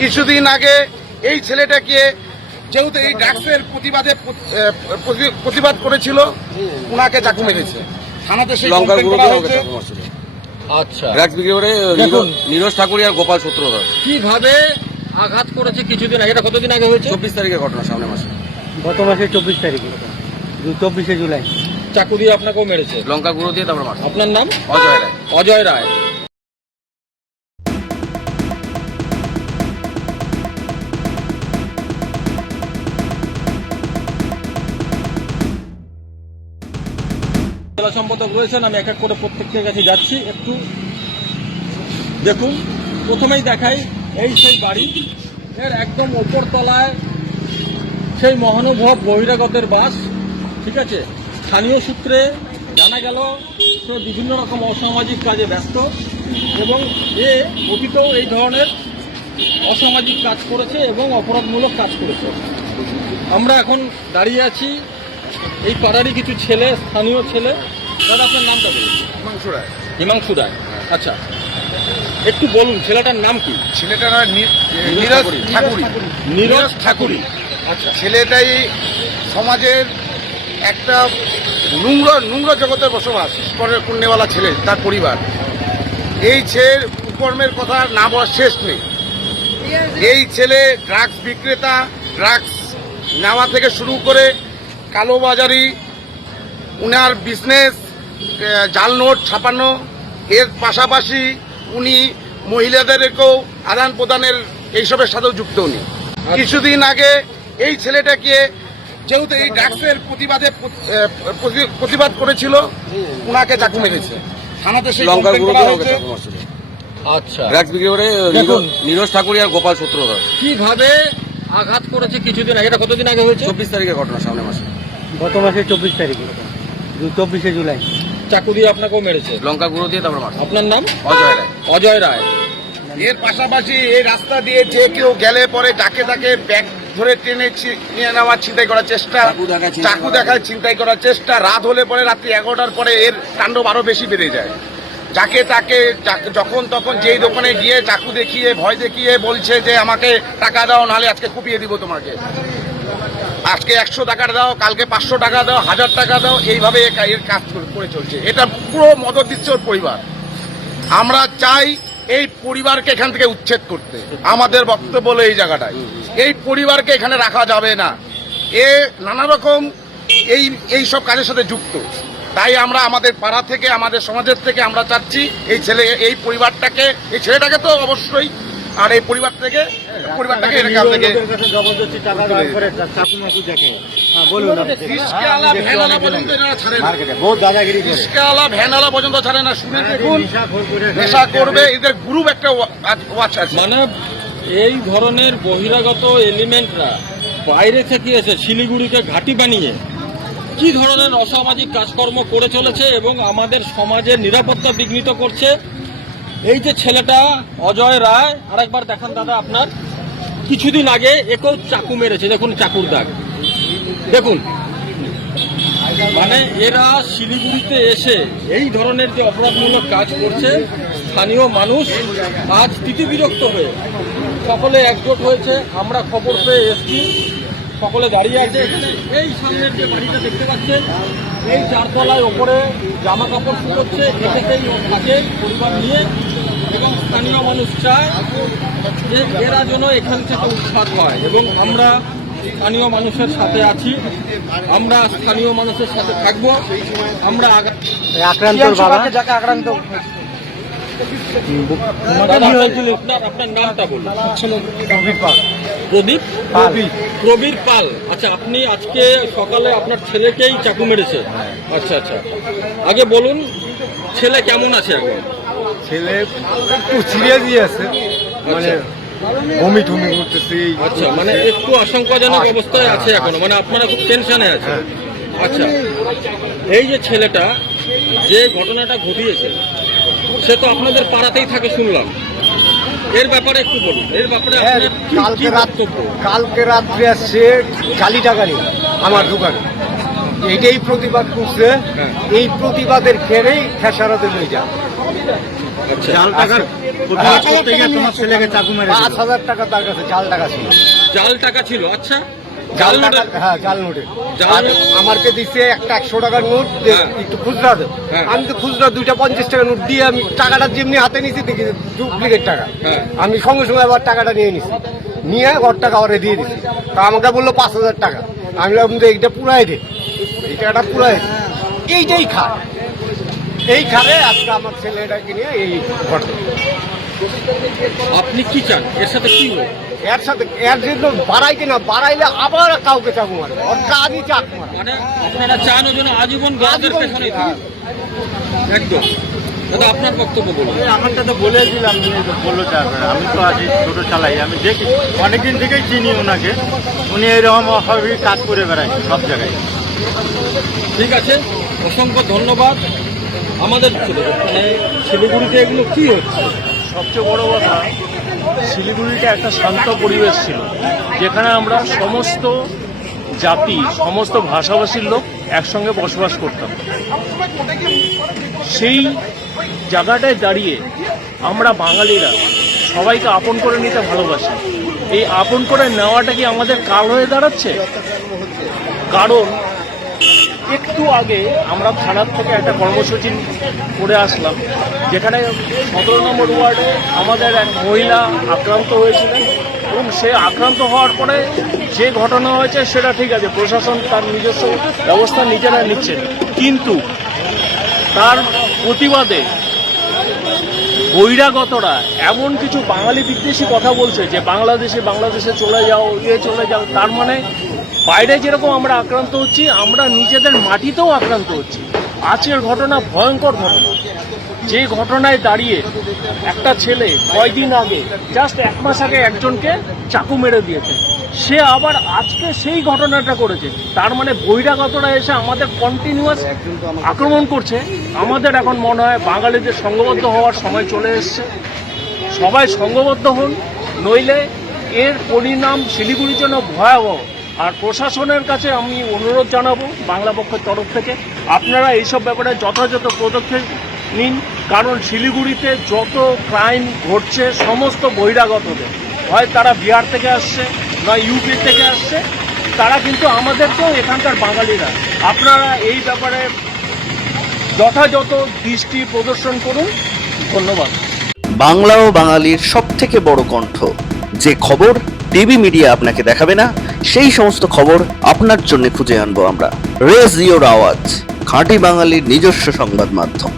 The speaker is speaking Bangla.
কিছুদিন আগে এই ছেলেটাকে যেহেতু এই ড্রাগসের প্রতিবাদে প্রতি- প্রতিবাদ করেছিল ওনাকে চাকু মেরেছে থানাতে সেই লঙ্কার গুঁড়ো দিয়ে ওকে চাকু মারছিল আচ্ছা। ড্রাগস বিক্রি করে নীরজ- ঠাকুরি আর গোপাল সূত্রধর। কীভাবে আঘাত করেছে কিছুদিন আগে? এটা কতদিন আগে হয়েছে? চব্বিশ তারিখের ঘটনা সামনে মাসে। গত মাসের চব্বিশ তারিখে। চব্বিশে জুলাই। চাকু দিয়ে আপনাকেও মেরেছে? লঙ্কা গুঁড়ো দিয়ে তারপর মারছে। আপনার নাম? অজয় রায়। অজয় রায়। জেলা সম্পাদক রয়েছেন, আমি এক এক করে প্রত্যেকের কাছে যাচ্ছি একটু। দেখুন, প্রথমেই দেখাই এই সেই বাড়ি। এর একদম ওপর তলায় সেই মহানুভব বহিরাগতের বাস, ঠিক আছে? স্থানীয় সূত্রে জানা গেল, সে বিভিন্ন রকম অসামাজিক কাজে ব্যস্ত এবং এ অতীতেও এই ধরনের অসামাজিক কাজ করেছে এবং অপরাধমূলক কাজ করেছে। আমরা এখন দাঁড়িয়ে আছি, এই পাড়ারই কিছু ছেলে, স্থানীয় ছেলে দাদা আপনার নামটা বলুন। হিমাংশু রায়। হিমাংশু রায় আচ্ছা। একটু বলুন ছেলেটার নাম কি? ছেলেটার নাম নীরজ ঠাকুরি। নীরজ ঠাকুরি। আচ্ছা। ছেলেটাই সমাজের একটা নোংরা নোংরা জগতে বসবাস পুণ্যওয়ালা ছেলে তার পরিবার। এই ছেলের কুকর্মের কথা না বলার শেষ নেই। এই ছেলে ড্রাগস বিক্রেতা ড্রাগস নেওয়া থেকে শুরু করে কালোবাজারি উনার বিজনেস জাল নোট ছাপানো। এর পাশাপাশি উনি মহিলাদেরকেও আদান প্রদানের এইসবের সাথেও যুক্ত উনি। কিছুদিন আগে এই ছেলেটাকে যেহেতু এই ড্রাগসের প্রতিবাদে প্রতি- প্রতিবাদ করেছিল উনাকে চাকু মেরেছে। থানাতে সেই আচ্ছা। ড্রাগস বিক্রি করে নীরজ- নীরজ ঠাকুরি আর গোপাল সূত্রধর কীভাবে আঘাত করেছে কিছুদিন আগে? এটা কতদিন আগে হয়েছে? চব্বিশ তারিখের ঘটনা সামনে মাসে। গত মাসের চব্বিশ তারিখে। চব্বিশে জুলাই। চাকু দিয়ে আপনাকেও মেরেছে। লঙ্কা গুঁড়ো দিয়ে তারপর মারছে আপনার নাম? অজয় রায়। অজয় রায়। এর পাশাপাশি এই রাস্তা দিয়ে যে কেউ গেলে পরে যাকে তাকে ব্যাগ ধরে টেনে নিয়ে নেওয়ার ছিনতাই করার চেষ্টা চাকু ছিনতাই। দেখায় ছিনতাই করার চেষ্টা রাত হলে পরে রাত্রি এগারোটার পরে এর তাণ্ডব আরও বেশি বেড়ে যায়। যাকে তাকে যখন তখন যেই দোকানে গিয়ে চাকু দেখিয়ে ভয় দেখিয়ে বলছে যে আমাকে টাকা দাও নাহলে আজকে কুপিয়ে দিব তোমাকে। আজকে একশো টাকা দাও, কালকে পাঁচশো টাকা দাও, হাজার টাকা দাও, এইভাবে এর কাজ করে চলছে। এটা পুরো মদত দিচ্ছে ওর পরিবার। আমরা চাই এই পরিবারকে এখান থেকে উচ্ছেদ করতে। আমাদের বক্তব্য হলো এই জায়গাটায়। এই পরিবারকে এখানে রাখা যাবে না। এ নানা রকম এই এই সব কাজের সাথে যুক্ত। তাই আমরা আমাদের পাড়া থেকে, আমাদের সমাজের থেকে আমরা চাচ্ছি, এই ছেলে, এই পরিবারটাকে, এই ছেলেটাকে তো অবশ্যই আর এই পরিবার থেকে পরিবারটাকে থেকে হ্যাঁ পর্যন্ত ছাড়ে না। পর্যন্ত ছাড়ে শুনে দেখুন নেশা করবে এদের গ্রুপ একটা ওয়াচ আছে। মানে এই ধরনের বহিরাগত এলিমেন্টরা বাইরে থেকে এসে শিলিগুড়িকে ঘাঁটি বানিয়ে কি ধরনের অসামাজিক কাজকর্ম করে চলেছে এবং আমাদের সমাজের নিরাপত্তা বিঘ্নিত করছে এই যে ছেলেটা অজয় রায়, আরেকবার দেখান দাদা আপনার। কিছুদিন আগে একেও চাকু মেরেছে, দেখুন চাকুর দাগ। দেখুন। মানে এরা শিলিগুড়িতে এসে এই ধরনের যে অপরাধমূলক কাজ করছে, স্থানীয় মানুষ আজ তিতিবিরক্ত হয়ে, সকলে একজোট হয়েছে, আমরা খবর পেয়ে এসছি। সকলে দাঁড়িয়ে আছে। এখানে এই সামনের যে বাড়িটা দেখতে পাচ্ছেন এই চারতলায় ওপরে জামা কাপড় শুকোচ্ছে এ থেকেই থাকে পরিবার নিয়ে এবং স্থানীয় মানুষ চায় যে এরা যেন এখান থেকে উৎখাত হয়। এবং আমরা স্থানীয় মানুষের সাথে আছি। আমরা স্থানীয় মানুষের সাথে থাকব। আমরা আগা- আক্রান্তর যাকে আক্রান্ত আপনার- নামটা বলুন। প্রদীপ। প্রবীর পাল। আচ্ছা আপনি আজকে সকালে আপনার ছেলেকেই চাকু মেরেছে? আচ্ছা আচ্ছা। আগে বলুন ছেলে কেমন আছে এখন? ছেলে একটু সিরিয়াসই আছে। মানে বমি টমি করতেছে আচ্ছা মানে একটু আশঙ্কাজনক অবস্থায় আছে এখনও। মানে আপনারা খুব টেনশনে আছে আচ্ছা এই যে ছেলেটা যে ঘটনাটা ঘটিয়েছে সে তো আপনাদের পাড়াতেই থাকে শুনলাম। এর ব্যাপারে একটু বলুন। এর ব্যাপারে হ্যাঁ, কালকে রাত কালকে রাত্রে আসছে চালি টাকা নিয়ে আমার দোকানে। এটাই প্রতিবাদ করছে। হ্যাঁ। এই প্রতিবাদের খেরেই খেসারতে নিয়ে যান। আচ্ছা। জাল টাকার চাকু মেরে পাঁচ হাজার টাকা তার কাছে জাল টাকা ছিল। জাল টাকা ছিল। আচ্ছা। জাল টাকা নোটের- হ্যাঁ জাল নোটে। আমাকে একটা একশো টাকার নোট হ্যাঁ। একটু খুচরা হ্যাঁ। আমি তো খুচরা দুইটা পঞ্চাশ টাকার নোট দিয়ে আমি টাকাটা যেমনি হাতে নিছি দেখি ডুপ্লিকেট টাকা। হ্যাঁ। আমি সঙ্গে সঙ্গে আবার টাকাটা নিয়ে নিছি। নিয়ে ওর টাকা ওরে দিয়ে দিছি। তা আমাকে বলল পাঁচ হাজার টাকা। আমি বললাম যে এইটা পুরাই দে। এই টাকাটা পুরাই দে। এইটাই খা। এই খারে আজকে আমার ছেলেটাকে নিয়ে এই ঘটনা আপনি কি চান? এর সাথে কি হলো এর সাথে এর জন্য বাড়াইতে না বাড়াইলে আবার কাউকে চাকু মারে ওর কাজই চাক মারে মানে আপনারা চান আজীবন গাছের আজীবন- পেছনে। একদম। দাদা আপনার বক্তব্য বলুন। ওই আমারটা তো তো বলল তারপরে আমি তো আজ চালাই আমি দেখি। অনেকদিন থেকেই চিনি ওনাকে। উনি এরকম অস্বাভাবিক কাজ করে বেড়ায় সব জায়গায়। ঠিক আছে অসংখ্য ধন্যবাদ। আমাদের ছিল মানে শিলিগুড়িতে এগুলো কি হচ্ছে? সবচেয়ে বড় কথা শিলিগুড়িটা একটা শান্ত পরিবেশ ছিল, যেখানে আমরা সমস্ত জাতি, সমস্ত ভাষাভাষীর লোক একসঙ্গে বসবাস করতাম। সেই জায়গাটায় দাঁড়িয়ে আমরা বাঙালিরা সবাইকে আপন করে নিতে ভালোবাসি। এই আপন করে নেওয়াটা কি আমাদের কাল হয়ে দাঁড়াচ্ছে? কারণ একটু আগে আমরা থানার থেকে একটা কর্মসূচি করে আসলাম, যেখানে সতেরো নম্বর ওয়ার্ডে আমাদের এক মহিলা আক্রান্ত হয়েছিলেন এবং সে আক্রান্ত হওয়ার পরে যে ঘটনা হয়েছে সেটা ঠিক আছে, প্রশাসন তার নিজস্ব ব্যবস্থা নিজেরা নিচ্ছেন কিন্তু তার প্রতিবাদে বহিরাগতরা এমন কিছু বাঙালি বিদ্বেষী কথা বলছে যে বাংলাদেশে বাংলাদেশে চলে যাও ইয়ে চলে যাও, তার মানে বাইরে যেরকম আমরা আক্রান্ত হচ্ছি, আমরা নিজেদের মাটিতেও আক্রান্ত হচ্ছি। আজকের ঘটনা ভয়ঙ্কর ঘটনা। যে ঘটনায় দাঁড়িয়ে একটা ছেলে কয়দিন আগে জাস্ট এক মাস আগে একজনকে চাকু মেরে দিয়েছে। সে আবার আজকে সেই ঘটনাটা করেছে। তার মানে বহিরাগতরা এসে আমাদের কন্টিনিউয়াস আক্রমণ করছে। আমাদের এখন মনে হয় বাঙালিদের সংঘবদ্ধ হওয়ার সময় চলে এসছে। সবাই সংঘবদ্ধ হন, নইলে এর পরিণাম শিলিগুড়ির জন্য ভয়াবহ। আর প্রশাসনের কাছে আমি অনুরোধ জানাব বাংলা পক্ষের তরফ থেকে, আপনারা এইসব ব্যাপারে যথাযথ পদক্ষেপ নিন, কারণ শিলিগুড়িতে যত ক্রাইম ঘটছে, সমস্ত বহিরাগতদের। হয় তারা বিহার থেকে আসছে নয় ইউপি থেকে আসছে, তারা কিন্তু আমাদেরকেও এখানকার বাঙালিরা। আপনারা এই ব্যাপারে যথাযথ দৃষ্টি প্রদর্শন করুন। ধন্যবাদ। বাংলা ও বাঙালির সব থেকে বড় কণ্ঠ। যে খবর টিভি মিডিয়া আপনাকে দেখাবে না, সেই সমস্ত খবর আপনার জন্য খুঁজে আনব আমরা। রেজ ইওর আওয়াজ, খাঁটি বাঙালির নিজস্ব সংবাদ মাধ্যম।